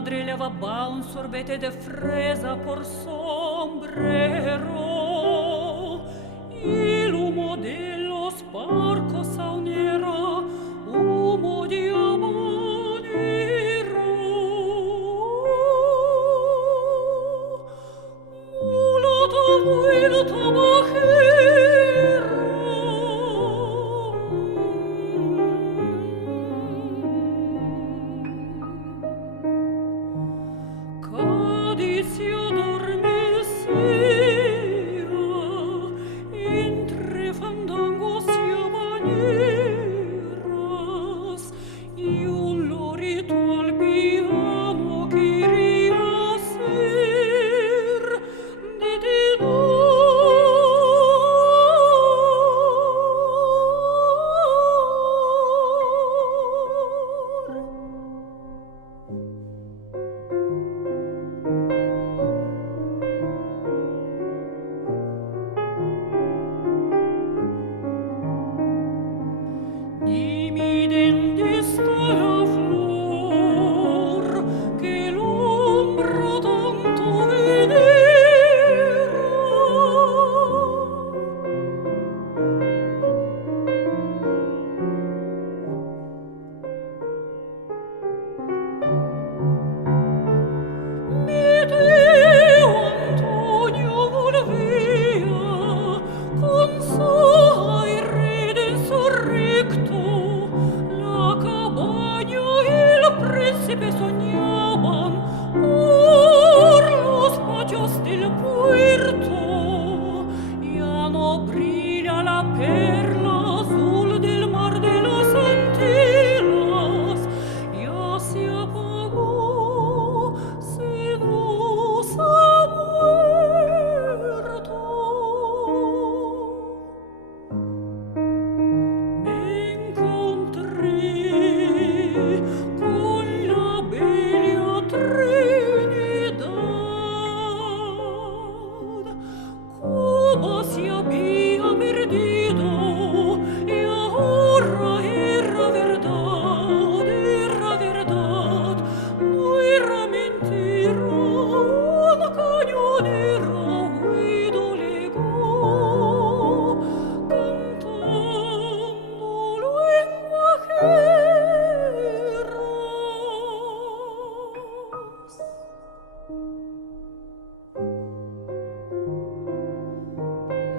madre le aveva un sorbete de fresa por sombrero y el humo de los barcos sauniera humo de habanero. Mulata bajera. Cadicio adormecía entre fandangos y habaneras y un lorito al piano quería ser de y miren esta la flor que el hombro tanto venera. Medeo Antonio volvía con aire insurrecto, la cabaña y el príncipe soñaban por los patios del puerto. Ya no brilla la perla azul del mar de las Antillas, ya se apagó, se nos ha muerto. Me encontré con la bella Trinidad. Cuba se había perdido y ahora era verdad, no era mentira. Una cañonera huido legó, cantando lenguajeras.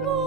La